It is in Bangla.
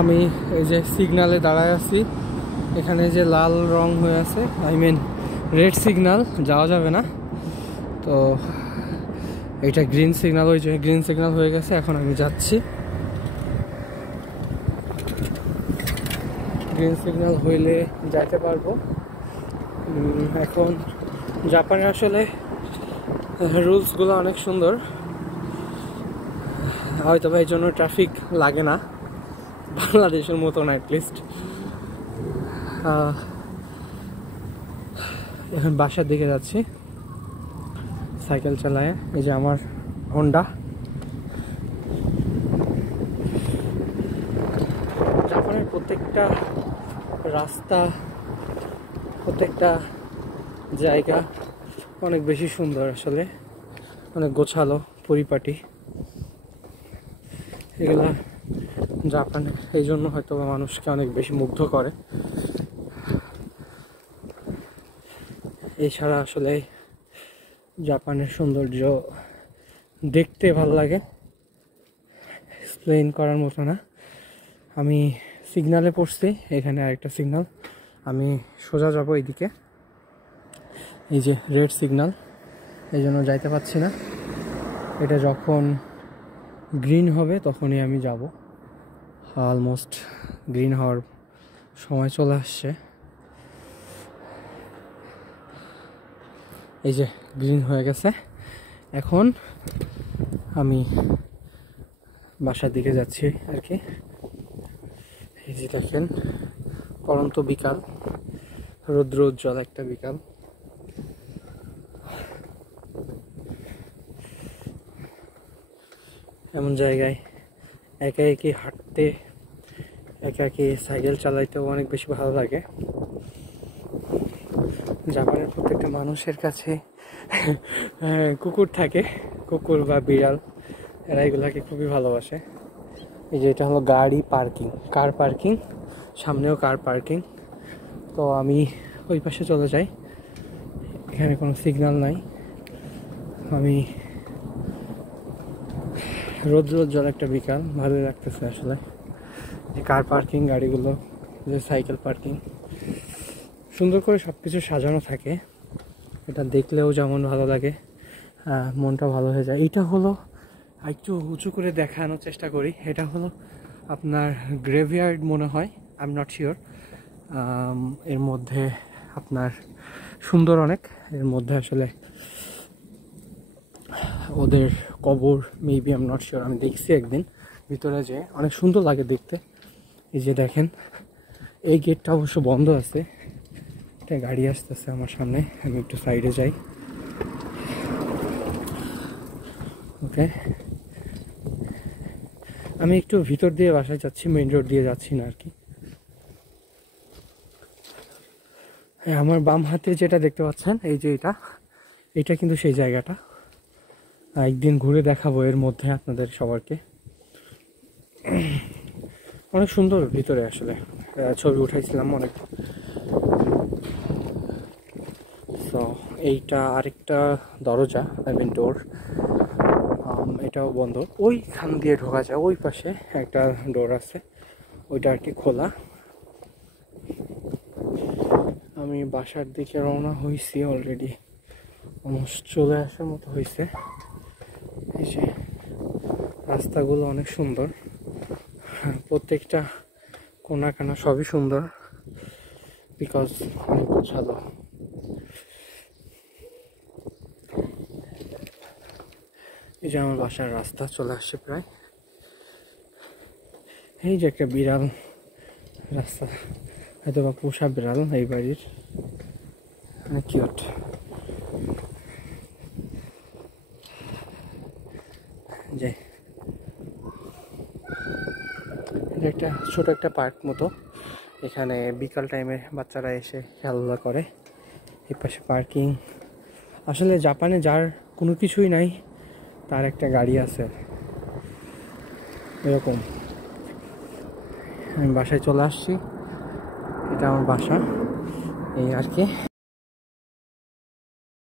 আমি এই যে সিগনালে দাঁড়ায় আছি, এখানে যে লাল রং হয়ে আছে, আই মিন রেড সিগনাল, যাওয়া যাবে না। তো এইটা গ্রিন সিগনাল, ওই যে গ্রিন সিগনাল হয়ে গেছে, এখন আমি যাচ্ছি। গ্রিন সিগন্যাল হইলে যাইতে পারবো। এখন জাপানে আসলে রুলসগুলো অনেক সুন্দর, হয়তো এই জন্য ট্রাফিক লাগে না বাংলাদেশের মতন অ্যাটলিস্ট। এখন বাসার দিকে যাচ্ছি সাইকেল চালায়। এই যে আমার হোন্ডা। জাপানের প্রত্যেকটা রাস্তা, প্রত্যেকটা জায়গা অনেক বেশি সুন্দর, আসলে অনেক গোছালো, পরিপাটি। এগুলা জাপানে এই জন্য হয়তো মানুষকে অনেক বেশি মুগ্ধ করে। এছাড়া আসলে জাপানের সৌন্দর্য দেখতে ভালো লাগে, এক্সপ্লেইন করার মতো না। আমি সিগনালে পড়ছি, এখানে আরেকটা সিগনাল, আমি সোজা যাব এইদিকে। এই যে রেড সিগনাল, এই জন্য যাইতে পারছি না। এটা যখন গ্রিন হবে তখনই আমি যাব। অলমোস্ট গ্রিন হওয়ার সময় চলে আসছে। এই যে গ্রিন হয়ে গেছে, এখন আমি বাসার দিকে যাচ্ছি আর কি। এই যে দেখেন, পরন্ত বিকাল, রৌদ্র উজ্জ্বল একটা বিকাল। এমন জায়গায় একা একি হাঁটতে, একা একি সাইকেল চালাইতেও অনেক বেশি ভালো লাগে। জাপানের প্রত্যেকটা মানুষের কাছে কুকুর থাকে, কুকুর বা বিড়াল, এরা এগুলাকে খুবই ভালোবাসে। এই যে এটা হলো গাড়ি পার্কিং, কার পার্কিং, সামনেও কার পার্কিং। তো আমি ওই পাশে চলে যাই, এখানে কোনো সিগন্যাল নাই। আমি রৌদ্রোজ্জ্বল একটা বিকাল, ভালোই লাগতেছে আসলে। যে কার পার্কিং, গাড়িগুলো, যে সাইকেল পার্কিং, সুন্দর করে সব কিছু সাজানো থাকে। এটা দেখলেও যেমন ভালো লাগে, মনটা ভালো হয়ে যায়। এটা হলো, একটু উঁচু করে দেখানোর চেষ্টা করি, এটা হলো আপনার গ্রেভইয়ার্ড মনে হয়, আই এম নট শিওর। এর মধ্যে আপনার সুন্দর অনেক, এর মধ্যে আসলে ওদের কবর, maybe, I am not sure. আমি দেখছি একদিন ভিতরে, যে অনেক সুন্দর লাগে দেখতে। এই যে দেখেন, এই গেটটা অবশ্য বন্ধ আছে। একটা গাড়ি আসতেছে আমার সামনে, আমি একটু সাইডে যাই। ওকে, আমি একটু ভিতর দিয়ে বাসায় যাচ্ছি, মেইন রোড দিয়ে যাচ্ছি না আর কি। হ্যাঁ, আমার বাম হাতে যেটা দেখতে পাচ্ছেন, এই যে এটা কিন্তু সেই জায়গাটা। একদিন ঘুরে দেখাবো এর মধ্যে আপনাদের সবারকে। অনেক সুন্দর ভিতরে, আসলে ছবি উঠাইছিলাম অনেক। সো এইটা আরেকটা দরজা, আই মিন ডোর, এটাও বন্ধ। ওইখান দিয়ে ঢোকা যায়, ওই পাশে একটা ডোর আছে, ওইটা আর কি খোলা। আমি বাসার দিকে রওনা হয়েছি অলরেডি, অলমোস্ট চলে আসার মতো হয়েছে। এই যে রাস্তাগুলো অনেক সুন্দর, প্রত্যেকটা কোনা কানা সবই সুন্দর, বিকজ অনেক গোছালো। এই যে আমার বাসার রাস্তা চলে আসছে প্রায়। এই যে একটা বিড়াল রাস্তা, হয়তো বা পোষা বিড়াল এই বাড়ির, অনেক কিউট। যে এটা একটা ছোট একটা পার্ক মতো, এখানে বিকাল টাইমে বাচ্চারা এসে খেলাধুলা করে। এই পাশে পার্কিং। আসলে জাপানে যার কোনো কিছুই নাই, তার একটা গাড়ি আছে এরকম। আমি বাসায় চলে আসছি, এটা আমার বাসা, এই আর কি।